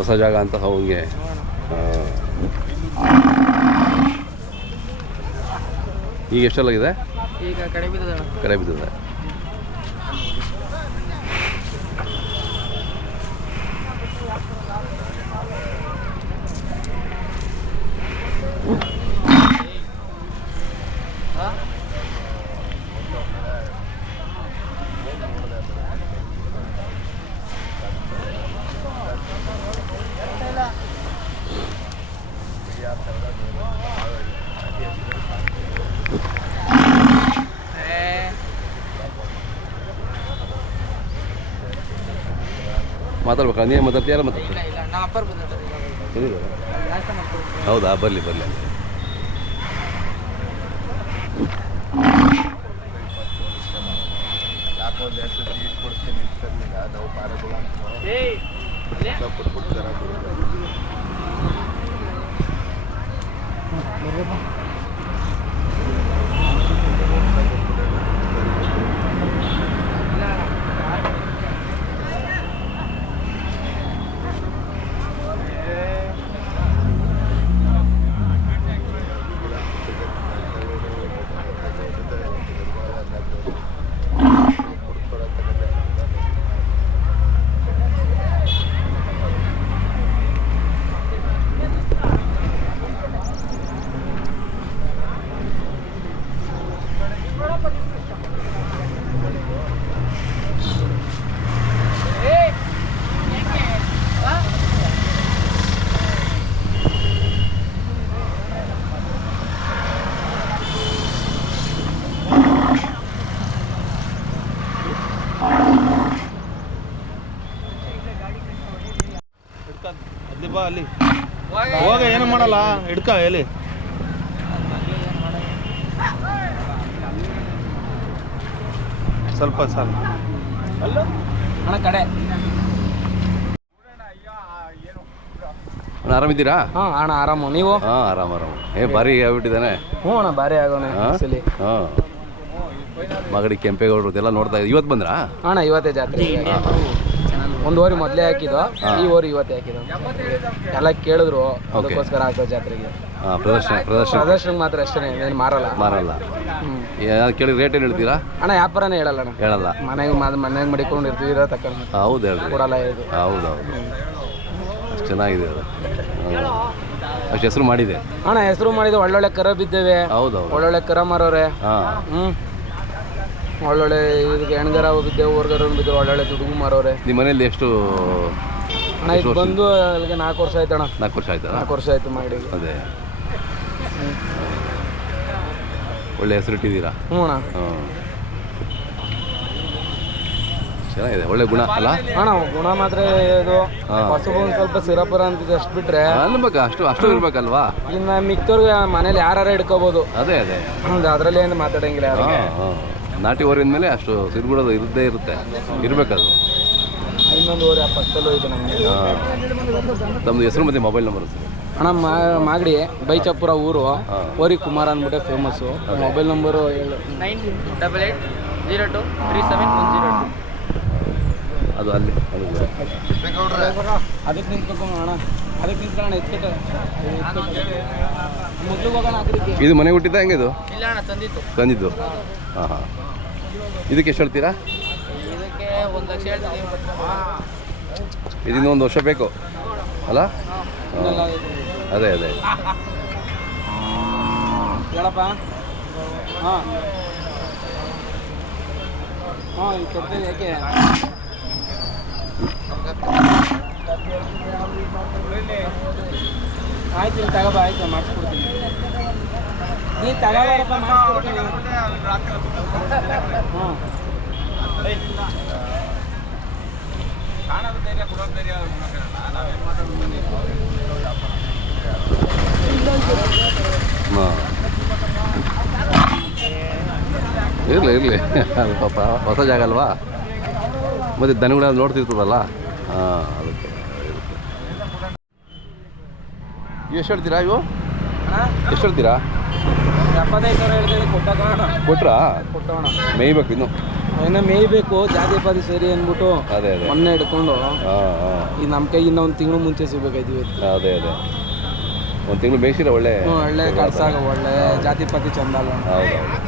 ಹೊಸ ಜಾಗ ಅಂತ ಅವನಿಗೆ ಈಗ ಎಷ್ಟೆಲ್ಲ ಇದೆ ಕಡೆ ಬಿದ್ದದ ಕಡೆ ಬಿದ್ದಿದೆ ಮಾತಾಡ್ಬೇಕಾ? ನೀನು ಮಾತಾಡ್ತೀಯಾರ ಮಾತಾಡ್ತೀಯ? ಇಲ್ಲ ಇಲ್ಲ ನಮ್ಮ ಅಪ್ಪರ್ ಬಂದ ನಾಷ್ಟ ಹೌದಾ? ಬರಲಿ ಬರಲಿ ಏಯ್ ಅಲ್ಲೇ? ಏಯ್ ಹೆಂಗೆ? ಆ? ಅಲ್ಲಿ ಬಾ ಅಲ್ಲಿ. ಹೋಗ ಏನು ಮಾಡಲ್ಲ? ಹಿಡ್ಕ ಎಲ್ಲಿ? ಸ್ವಲ್ಪ ಸ್ವಲ್ಪ ಅಣ್ಣ ಕಡೆ. ಅಣ್ಣ ಆರಾಮಿದ್ದೀರಾ? ಹಾಂ ಅಣ್ಣ ಆರಾಮು. ನೀವು? ಹಾ ಆರಾಮ ಆರಾಮ. ಏ ಭಾರಿ ಆಗ್ಬಿಟ್ಟಿದ್ದಾನೆ. ಹ್ಞೂ ಅಣ್ಣ ಭಾರಿ ಆಗೋಣ ಹಾಂ? ಸಲಿ ಹಾಂ. ಮಗಡಿ ಕೆಂಪೇಗೌಡರು ಎಲ್ಲ ನೋಡ್ತಾ ಇವತ್ತು ಬಂದ್ರಾ? ಅಣ್ಣ ಇವತ್ತೇ ಜಾತ್ರೆ. ಒಂದು ಓರಿ ಮೊದಲೇ ಹಾಕಿದ್ದು ಈ ಓರಿ ಇವತ್ತೇ ಹಾಕಿದ್ದು ಎಲ್ಲ ಕೇಳಿದ್ರು ಅದಕ್ಕೋಸ್ಕರ ಹಾಕೋ ಜಾತ್ರೆಗೆ. ಹಾಂ ಪ್ರದರ್ಶನ ಪ್ರದರ್ಶನ. ಪ್ರದರ್ಶನ ಮಾತ್ರ ಅಷ್ಟೇ ಏನು ಮಾರಲ್ಲ. ಮಾರಲ್ಲ. ಹ್ಞೂ ಏನಾದ್ರು ಕೇಳಿ ರೇಟ್ ಏನು ಹೇಳ್ತೀರಾ? ಅಣ್ಣ ವ್ಯಾಪಾರನೇ ಹೇಳಲ್ಲ ಅಣ್ಣ. ಹೇಳಲ್ಲ. ಮನೆಗೆ ಮನೆಗೆ ಮಡಿಕೊಂಡಿರ್ತೀವಿ ಇರೋ ತಕೊಂಡು ಹೌದು ಹೇಳಿ ಕೊಡಲ್ಲ ಇದು. ಹೌದು ಹೌದು. ಅಷ್ಟು ಚೆನ್ನಾಗಿದೆ ಅದು. ಹ್ಮ್. ಅಷ್ಟು ಹೆಸರು ಮಾಡಿದೆ. ಅಣ್ಣ ಹೆಸರು ಮಾಡಿದ ಒಳ್ಳೊಳ್ಳೆ ಕರ ಬಿದ್ದೇವೆ. ಹೌದು ಒಳ್ಳೊಳ್ಳೆ ಕರ ಮಾರೋರೆ. ಹಾಂ. ಹ್ಞೂ ಒಳ್ಳೊಳ್ಳೆ ಇದಕ್ಕೆ ಹೆಣ್ಗರ ಹೋಗಿದ್ದೆವು ಹೊರ್ಗಾರ ಬಿದ್ದೇವೆ ಒಳ್ಳೊಳ್ಳೆ ದುಡುಗು ಮಾರೋರೆ. ನಿಮ್ಮ ಮನೇಲಿ ಎಷ್ಟು ಅಣ್ಣ ಇದು ಬಂದು ಅಲ್ಲಿಗೆ ನಾಲ್ಕು ವರ್ಷ ಆಯ್ತು ಅಣ್ಣ ನಾಲ್ಕು ವರ್ಷ ಆಯ್ತಾ? ನಾಲ್ಕು ವರ್ಷ ಆಯ್ತು ಮಾಡಿ ಅದೇ. ಒಳ್ಳೆ ಹೆಸರು ಇಟ್ಟಿದ್ದೀರಾ ಹ್ಞೂ ಅಣ್ಣ. ಹಾಂ ಚೆನ್ನಾಗಿದೆ ಒಳ್ಳೆ ಗುಣ ಅಲ್ಲ? ಅಣ್ಣ ಗುಣ ಮಾತ್ರ ಇದು. ಹಾಂ. ಹೊಸಬು ಒಂದು ಸ್ವಲ್ಪ ಸಿರಪುರ ಅಂತಿದೆ ಅಷ್ಟು ಬಿಟ್ರೆ ಅನ್ಬೇಕು ಅಷ್ಟು ಅಷ್ಟು ಇರ್ಬೇಕಲ್ವಾ? ಇನ್ನು ಮಿಕ್ತವ್ರಿಗೆ ಮನೇಲಿ ಯಾರು ಹಿಡ್ಕೋಬೋದು. ಅದೇ ಅದೇ. ಅದರಲ್ಲಿ ಏನು ಮಾತಾಡಂಗಿಲ್ಲ ಯಾರಿಗೆ. ಹಾಂ. ನಾಟಿ ಓರಿನ ಮೇಲೆ ಅಷ್ಟು ಸಿರ್ಗುಡೋದು ಇರದೇ ಇರುತ್ತೆ. ಇರಬೇಕದು. ತಮ್ಮದು ಹೆಸರು ಮತ್ತೆ ಮೊಬೈಲ್ ನಂಬರ್ ಸರ್. ಅಣ್ಣ ಮಾ- ಮಾಗಡಿ ಬೈಚಾಪುರ ಊರು. ಓರಿ ಕುಮಾರ್ ಅಂದ್ಬಿಟ್ಟೆ ಫೇಮಸ್ಸು ಮೊಬೈಲ್ ನಂಬರು ಹೇಳು nine double eight zero two three seven one zero two. ಅದು ಅಲ್ಲಿ ಅದು ಅದಕ್ಕೆ ನಿಂತ್ಕೊಂಡು ಅಣ್ಣ. ಅದಕ್ಕೆ ನಿಂತ್ಕೊಳ್ಳೋಣ ಎತ್ಕಟ್ಟೆ ಮೊದಲು ಹೋಗೋಣ ಆ ಇದು ಮನೆ ಹುಟ್ಟಿದ್ದ ಹೆಂಗೆ ಇದು? ಇಲ್ಲ ಅಣ್ಣ ತಂದಿತ್ತು ತಂದಿದ್ದು. ಹಾಂ ಹಾಂ. ಇದಕ್ಕೆ ಎಷ್ಟು ಹೇಳ್ತೀರಾ? ಇದಕ್ಕೆ ಒಂದು ಲಕ್ಷ ಹೇಳ್ತೀವಿ ಇದರಿಂದ ಒಂದು ವರ್ಷ ಬೇಕು. ಅಲ್ಲ? ಅದೇ ಅದೇ. ಹೇಳಪ್ಪ. ಹಾಂ. ಹಾಂ ಈಗ ಕೊಡ್ತೇವೆ ಯಾಕೆ? ಆಯ್ತು, ಇಲ್ಲಿ ತಗೋಬ ಆಯ್ತು, ಮಾಡಿಸ್ಕೊಡ್ತೀನಿ. ನೀ ತಗೋಬಾರಪ್ಪ, ಮಾಡಿಸ್ಕೊಡ್ತೀನಿ. ಹಾಂ. ಇರಲಿ ಇರಲಿ. ಪಾಪ, ಹೊಸ ಜಾಗ ಅಲ್ವಾ? ಮತ್ತು ದನಗಳ ನೋಡ್ತಿರ್ತದಲ್ಲ? ಹಾಂ, ಅದಕ್ಕೆ ಇರುತ್ತೆ ಇವು ಎಷ್ಟು ಹೇಳ್ತೀರಾ ಇವು? ಎಷ್ಟು ಹೇಳ್ತೀರಾ? ಎಪ್ಪತ್ತೈದು ಸಾವಿರ ಹೇಳ್ತೀವಿ ಕೊಟ್ಟಾಗ ಕೊಟ್ರಾ? ಕೊಟ್ಟೋಣ ಮೇಯ್ಬೇಕು ಇನ್ನು. ಇನ್ನು ಮೇಯ್ಬೇಕು ಜಾತಿ ಪಾತಿ ಸರಿ ಅಂದ್ಬಿಟ್ಟು ಅದೇ ಅದೇ. ಮೊನ್ನೆ ಹಿಡ್ಕೊಂಡು ಈ ನಮ್ಮ ಕೈ ಇನ್ನೂ ಒಂದು ತಿಂಗಳು ಮುಂಚೆ ಸಿಗ್ಬೇಕಾಯ್ತೀವಿ ಅದೇ ಅದೇ. ಒಂದು ತಿಂಗಳು ಮೇಯ್ಸಿರ ಒಳ್ಳೆ ಒಳ್ಳೆ ಕಳ್ಸಾಗ ಒಳ್ಳೆ ಜಾತಿ ಪಾತಿ ಚಂದ ಅಲ್ಲ ಹೌದೌದು